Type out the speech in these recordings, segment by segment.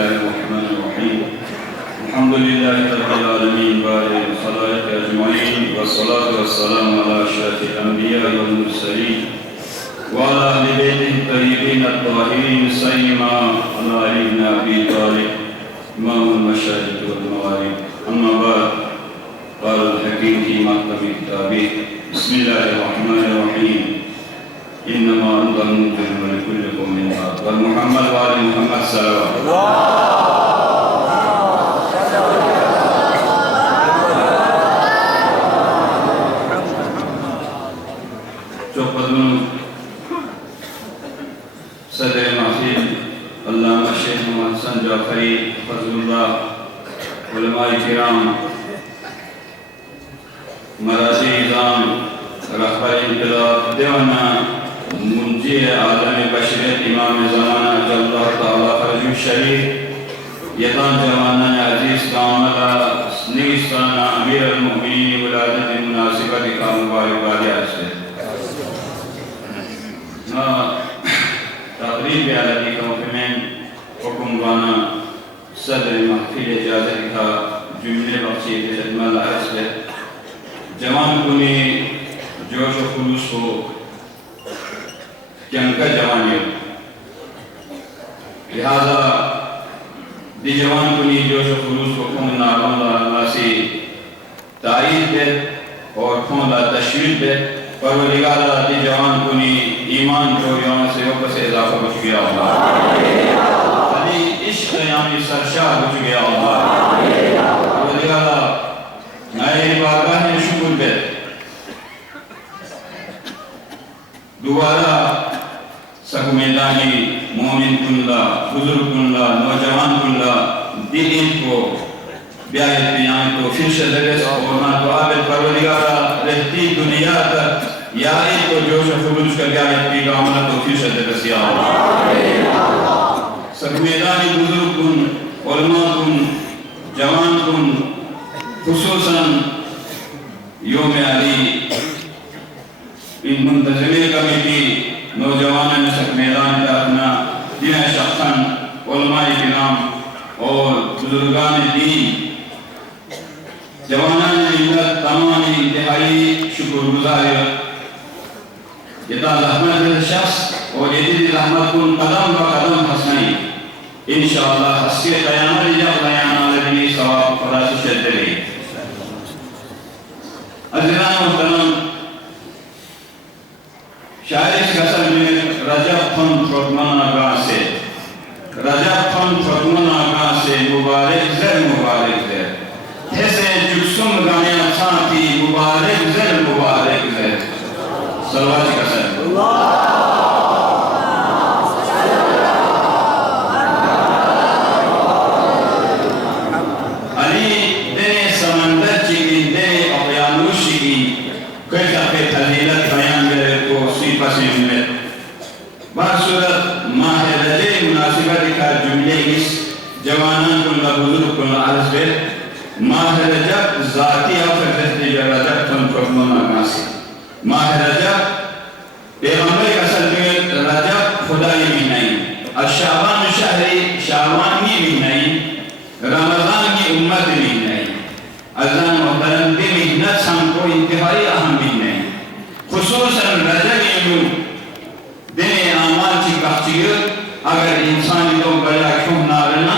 الله الرحمن الرحيم الحمد لله رب العالمين بارئ الخلائق أجمعين والصلاة والسلام على أشرف الأنبياء والمرسلين وعلى أهل بيته الطيبين الطاهرين سيما على علي بن أبي طالب إمام المشاهد والمغارب أما بعد قال الحكيم في محكم كتابه بسم الله الرحمن الرحيم إنما أنت منذر ولكل قوم هاد والمحمد وآل محمد صلوات صدر محفل علامہ شیخ محمد حسن جعفری فضل اللہ علماء کرام مراجع نظام رہبر انقلاب دیوانہ منجی عالم بشریت امام زمانہ جل اللہ تعالیٰ فرج الشریف یتان جوانہ عزیز کاملہ نیستانہ امیر المؤمنین ولادت مناسبہ دکھا مبارک آدھے آجتے تقریب علیہ کمپمین حکم وانا صدر محفل اجازت کا جملے بخشی خدمہ لعرض ہے جوان کنی جوش و خلوص کو کینکا جوانی لہذا دی جوان کنی جوش و خلوص کو کھون نارون اللہ سے تعریف دے اور کھون لا تشویل دے پروردگارہ دی جوان کنی ایمان کو یوم سے وقت سے اضافہ بچ گیا اللہ علی عشق یعنی سرشاہ بچ گیا اللہ پروردگارہ نئے بارگاہ نے شکر دے دوبارہ سکو میدانی مومن کنلا بزرگ کنلا نوجوان کنلا دین کو بیایت بیان کو پھر شدرس اور دعا بے پروردگارہ رہتی دنیا تک یا ایک کو جوش و خلوص کا بیایت بیگا عملہ تو پھر شدرس یا اللہ سکو میدانی بزرگ کن علماء کن جوان کن خصوصاً یوم علی ان منتظمی کمیٹی نوجوانوں میں سک میدان کا اپنا دین شخصاً علماء کرام اور بزرگان دین جوانان ملت تمام انتہائی شکر گزار یہ رحمت شخص اور یہ رحمت کن قدم و قدم حسنائی انشاءاللہ حسیت قیامت جب قیامت لدنی ثواب خدا سے شدر ہے عزیزان محترم شاعر اس قصر میں رجب خان فرمان آگاہ سے مبارک زر حیثے جکسم گانے اچھا تھی مبارک زر صلوات قصر علی دن سمندر چیگی دن اقیانوش چیگی کئی تاکہ تحلیلت بیان گئے کو سیپا سیمت بار صورت ماہ رجے مناسبت کا جملے اس جوانان کن بزرگ کن عرض بے ماہ رجب ذاتی افر رجب رجب تن فرمون آگاسی ماہ رجب پیغمبر اصل میں رجب خدای بھی نہیں الشعبان شہری شعبان بھی نہیں رمضان کی امت بھی نہیں اذان محترم بھی محنت ہم کو انتہائی اہم بھی نہیں خصوصاً رجب یوں دن اعمال چی کافچیت اگر انسانی تو بڑا کیوں نہ رہنا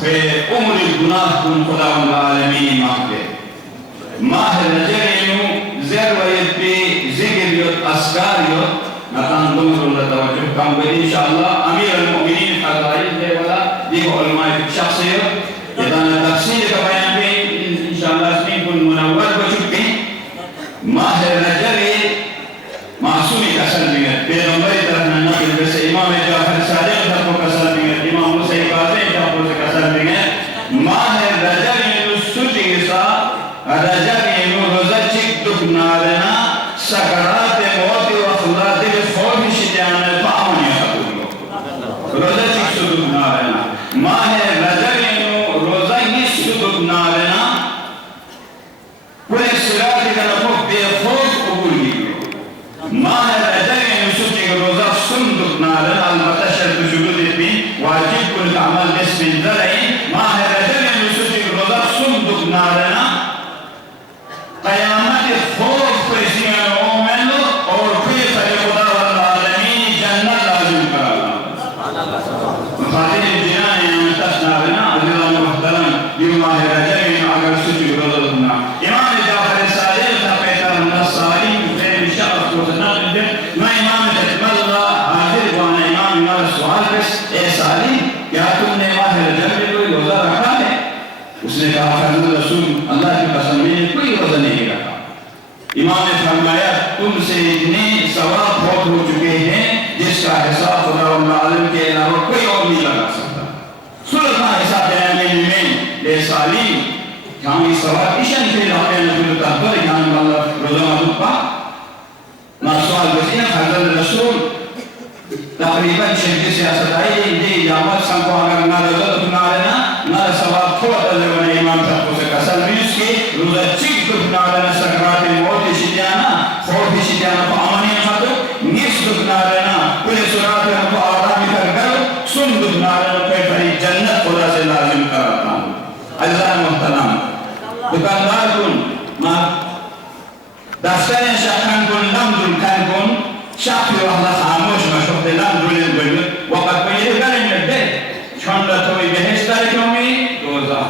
پھر عمر گناہ کن خدا العالمین ماہ دے ماہ رجب یوں زیر وید پی ذکر یوت اسکار یوت نتان دمر اللہ توجہ کام گئی انشاءاللہ امیر المؤمنین حضائل دے والا دیکھو علماء شخصیت یہ دانا تفصیل کا بیان پہ انشاءاللہ اسمین کن منور بچکتے ماہ رجب معصومی قسل دیگر پیغمبری طرف نقل جیسے امام جعفر صادق طرف کو قسل دیگر امام حسین قاضی طرف کو قسل دیگر ماہ رجب اینو سوچی گسا رجب اینو روزہ چک دکھ نارنا سکرات موت و اخلاق دل فوق شدیانا پامنی خطور لو روزہ چک سو دکھ نارنا ماہ رجب اینو اس نے کہا فضل رسول اللہ کی قسم میں کوئی وزن نہیں رکھا. امام نے فرمایا تم سے اتنے ثواب فوت ہو چکے ہیں جس کا حساب خدا العالم کے علاوہ کوئی اور نہیں لگا سکتا. سلطہ حساب دینے میں لے سالی جہاں ثواب اشن سے لاتے ہیں نبی تحبر جہاں اللہ روزہ مدد پا ناسوال بسیح فضل رسول تقریباً شرک سیاست آئی دی جامعت سنکو اگر نہ رضا نہ رہنا نہ ثواب تھوڑا تلونے امام صاحب کو سے قسم ریس کی روزہ چک دکنا رہنا سکرات موت شدیانا خوف شدیانا کو امانی خطو نیس دکنا رہنا پوری سرات رہنا کو آرامی کر کرو سن دکنا رہنا کوئی بڑی جنت خدا سے لازم کرتا ہوں. عزیزان محترم دکاندار کن دفتر شخن کن لمدن کن کن شاقی وحلا خاموش مشوق لمدن بلد وقت پہلے گلیں لگے چھوڑا توی بہشتر کیومی دوزہ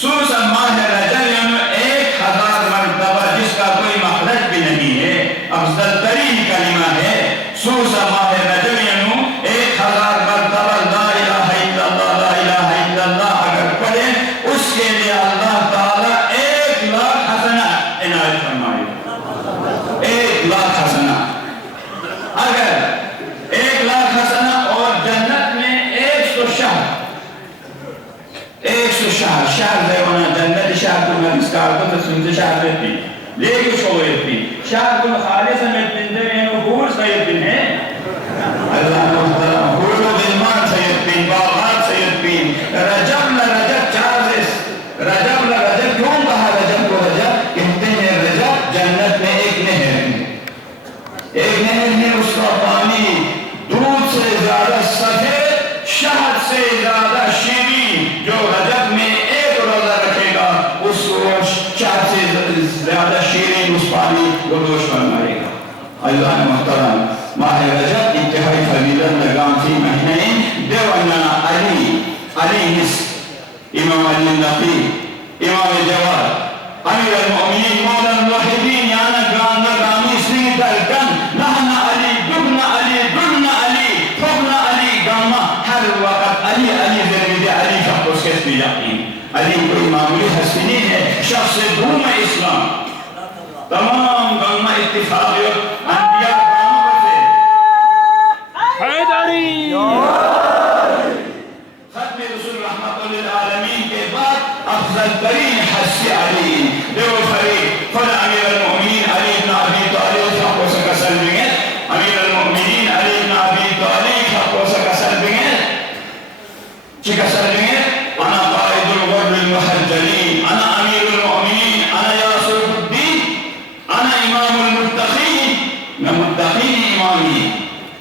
سوسا ماہ رجل یعنی 1000 مرتبہ جس کا کوئی مخرج بھی نہیں ہے افضل ترین کلمہ ہے سوسا ماہ رجل یعنی 1000 مرتبہ لا الہ الا اللہ لا الہ الا اللہ اگر پڑھیں اس کے لئے اللہ تعالیٰ 1,00,000 حسنہ عنایت فرمائے 1,00,000 حسنہ اگر 1,00,000 حسنہ اور جنت میں 100 شہر 100 شهر شهر زي وانا جنة شهر كل مسكار كنت سنت شهر بيتي ليه شو بيتي شهر كل خالص من الدنيا إنه هو سيد بن هي الله محترم هو بالمان سيد بن باغات سيد بن رجب لرجب جازس رجب لرجب يوم بها رجب کو رجب کہتے ہیں رجب جنت میں ایک نہر ہے اس کا پانی دودھ سے زیادہ سفید شہد سے زیادہ شیرین جو رجب میں ایک روزہ رکھے گا اس کو شہد سے زیادہ شیرین اس پانی کو نوش فرمائے گا. عزیزان محترم ماہ رجب انتہائی فضیلت لگام فی مہینین دیوانا علی نصف امام علی نقی امام جواد امیر المؤمنین مولا الموحدین یانا گرانا گرامی سنی درکن نحنا علی دبنا علی دبنا علی فبنا علی گاما ہر وقت علی علی ذرمید علی شخص اس کے اسمی یقین علی کوئی معمولی ہستی نہیں ہے شخص دھوم اسلام تمام گاما اتفاقیت انبیاء گاما بسے حیداری ختم رسول رحمت للعالمین کے بعد افضل ترین حسی علی دیو فرید فل امیر المؤمنین علی بن ابی طالب شخص کو سکا سلبینگت امیر المؤمنین علی بن ابی طالب شخص کو سکا سلبینگت چکا سلبینگت انا قائد الغر المحجلین انا امیر المؤمنین انا یاسر الدین انا امام المتقین میں متقین امامی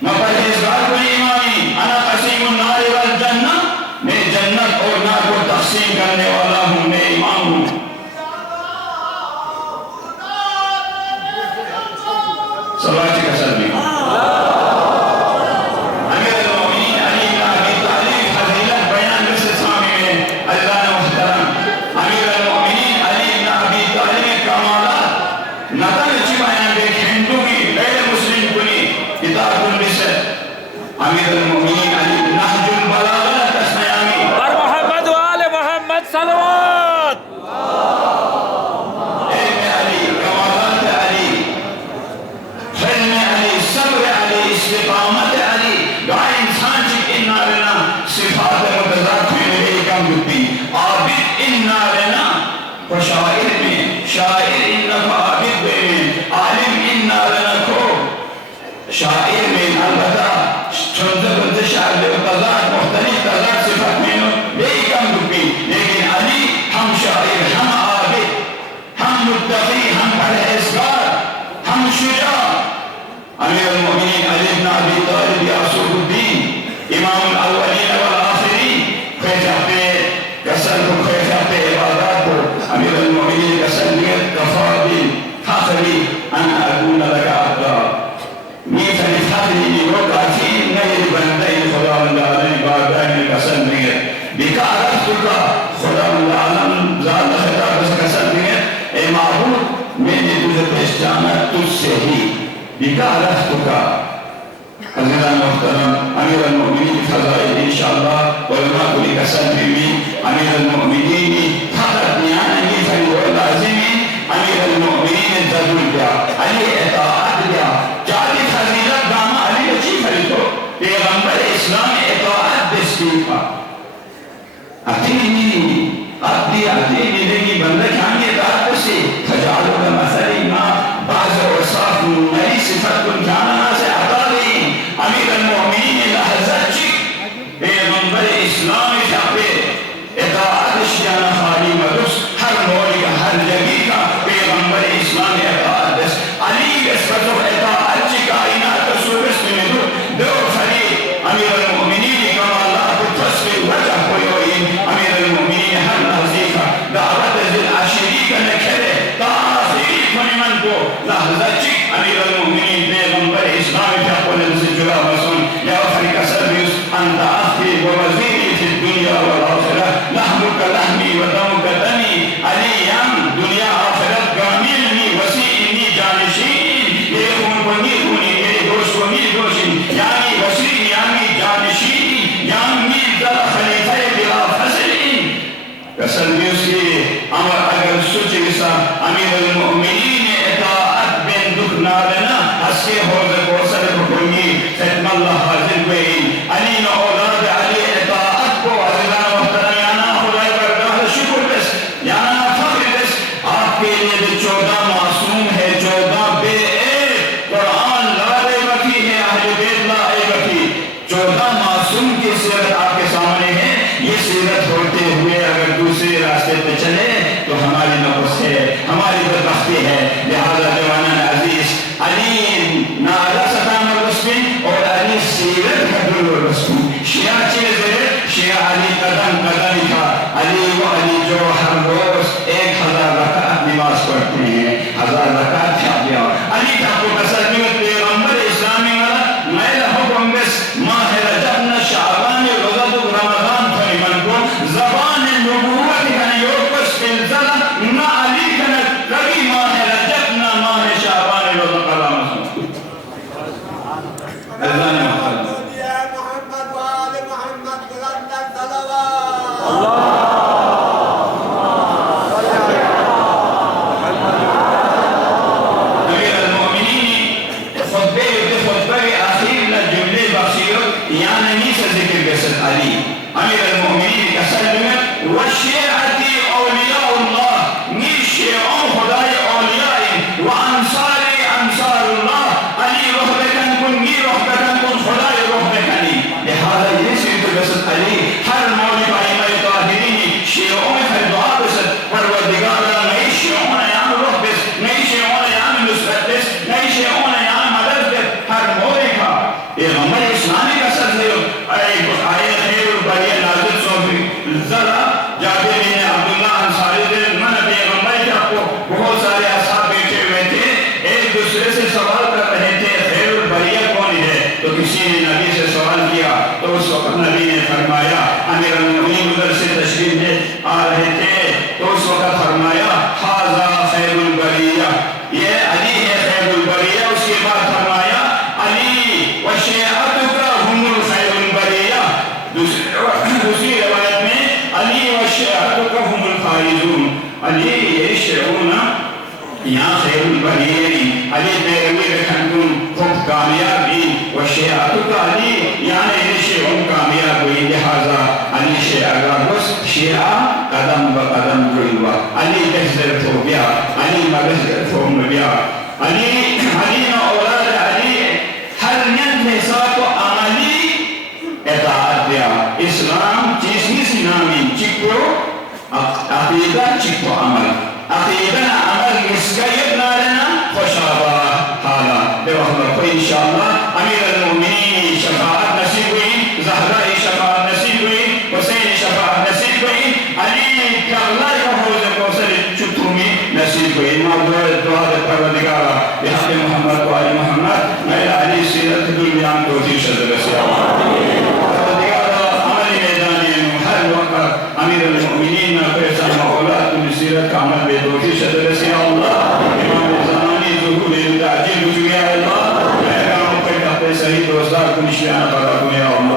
میں پرہیزگار کو امامی انا قسیم النار والجنہ میں جنت اور نار کو تقسیم کرنے والا ہوں میں امام ہوں. صلوات کا سلمی امیر المؤمنین علی بن ابی طالب فضیلت بیان میں سے سامنے میں عزیزان محترم امیر المؤمنین علی بن ابی طالب کمالات نتن اچھی بیان دیکھ ہندو کی غیر مسلم کنی کتاب الرسل امیر المؤمنین علی نحج البلاغہ تسمیامی اور محمد و آل محمد صلوات علم علی کمالات علی حلم علی صبر علی استقامت علی گاہ انسان چک انارنا صفات متضاد میں لئے کم جتی عابد انارنا کو شاعر میں شاعر انکو عابد بے میں عالم انارنا کو شاعر میں البتہ چونزہ بلد شاعر دے تضاد مختلف تضاد صفات میں لئے کم جتی لیکن علی ہم شاعر ہم عابد ہم متقی ہم پرہیزگار ہم شجاع امیر المؤمنین علی بن ابی طالب یاسر الدین امام الاولین والآخرین خیجہ پہ کسل کو خیجہ پہ عبادات کو امیر المؤمنین کسلیت کفادل حقلی انا اکون لگا عبدا میتنی حقلی نیو کافین نئی بندی خدا اللہ علیہ بادانی کسلیت بکا عرفتو کا خدا اللہ عالم ذات خطاب اس کسلیت اے معبود میں نے تجھے پہچانا تجھ سے ہی بکا عرفتو کا عزیزان محترم امیر المؤمنین فضائل انشاءاللہ علماء کو لکسل بھی امیر المؤمنین فقط أعطيني لي بندك عني اطاعت سے تجعلك مثلی ما بعض اوصاف نئی صفت کن جانا سے عطا دیں امیر المؤمنین لحظت چک پیغمبر اسلام جاپے اطاعت شیانا خالی مدرس ہر مولی کا ہر جگی کا پیغمبر اسلام اطاعت دس علی اسفت و اطاعت چی کائنات سورس میں دو فری امیر المؤمنین کما اللہ کو تصویر وجہ کوئی ہوئی امیر المؤمنین ہر لحظی کا دعوت ذل عشری کا نکھرے تاخیری کنمن کو لحظہ چک امیر المؤمنین پیغمبر اسلام جاپو نفس جلا بسن یا فریق سربیس انت آخری و وزیری فی الدنیا والآخرہ لحمک لحمی و دمک دمی علیم دنیا آخرت گاملنی وسیعنی جانشین یہ خون کو نیر خونی یہ گوش کو نیر گوشی یعنی وسیع یعنی جانشین یعنی در خلیفہ بلا فصلین سربیس کی امر اگر سوچ ایسا امیر المؤمنین اطاعت بین دکھ نارنا حسکے حوض کوسر بکنی ختم اللہ حاضر بین علی نہ اولاد علی اطاعت کو عزیزان محترم یانا خدای برگاہ شکر بس یانا فخر بس آپ کے لیے 14 معصوم ہے 14 بے عیب قرآن لا ریب فیہ ہے اہل بیت لا ریب فیہ 14 معصوم کی سیرت آپ کے سامنے ہے یہ سیرت ہوتے ہوئے اگر دوسرے راستے پہ چلے تو ہماری نقص ہے ہماری بدبختی ہے لہذا جوانان عزیز علی نعرہ ستان الرسم اور علی سیرت حدر الرسم شیعہ چیز ہے شیعہ علی قدم کا علی و علی جو ہر روز 1000 رکعت نماز پڑھتے ہیں 1000 رکعت چھاپیا علی کا کو تصدیق پیغمبر اسلامی والا میل حکم بس ماہ رجب نہ شعبان روزہ رمضان فریمن کو زبان نبوت کا یوکس فلزلہ نہ علی کا کبھی ماہ رجب نہ ماہ شعبان روزہ قلام سن اللہ نے محمد وآل محمد بلند صلوات امیر المؤمنین خطبہ آخر نہ جملے بخشیت یعنی نہیں سے ذکر بسد علی امیر المؤمنین کا سلمت وشیعتی اولیاء اللہ نی شیعون خدای اولیاء وانصاری انصار اللہ علی روح بکن کن نی روح بکن کن خدای روح بکنی لہذا یہ سیدھ بسد علی ہر مولی بائمہ طاہرین شیعون ہر دعا بسد پروردگار نئی شیعون ایام روح بس نئی شیعون ایام نسبت بس نئی شیعون ایام مدد بس ہر مولی کا پیغمبر اسلامی کا سلسلہ آئے خیر البریہ نازل صوفی ذرا جابر بن عبداللہ انصاری دل من پیغمبر کے آپ کو بہت سارے اصحاب بیٹھے ہوئے تھے ایک دوسرے سے سوال کر رہے تھے خیر البریہ کون ہے تو کسی نے نبی سے سوال کیا تو اس وقت نبی نے فرمایا امیر المؤمنین ادھر سے تشریف لے آ رہے تھے تو اس وقت فرمایا ھذا خیر البریہ یہ علی ہے خیر البریہ اس کے بعد فرمایا علی وشیعتک هم الخیر البریہ دوسری روایت میں علی وشیعتک هم الفائزون علی یہ شیعون یہاں خیر البریہ علی پیروی رکھنکن خود کامیابی وشیعتک علی یعنی یہ شیعون کامیاب ہوئی لہذا علی شیعہ گاگوس شیعہ قدم با قدم جلوہ علی بحضرت ہو گیا علی بحضرت ہو گیا علی نہ اولاد علی ہر نیت حساب کو عملی اطاعت دیا اسلام چیزی سی نامی چکو عقیدہ چکو عمل عقیدہ عمل مسکیب نارنا خوشابہ حالا بے وقت کو انشاءاللہ امیر المؤمنین شفاعت نصیب ہوئی زہرائی شفاعت نصیب ہوئی حسین شفاعت نصیب ہوئی علی کرلائی کا حوض کوسر چتومی نصیب ہوئی دعا دے پروردگارہ بحق محمد و آل محمد میرا علی سیرت دنیان توفیق شد رسی پروردگارہ عملی میدانی ہر وقت امیر المؤمنین پیسا مولاد کل سیرت کا عمل بے توفیق شد رسی اللہ امام زمانی ظہور تعجیل بجویا اللہ میرا مقید اپنے صحیح دوستار کنشیانہ پڑا کنیا اللہ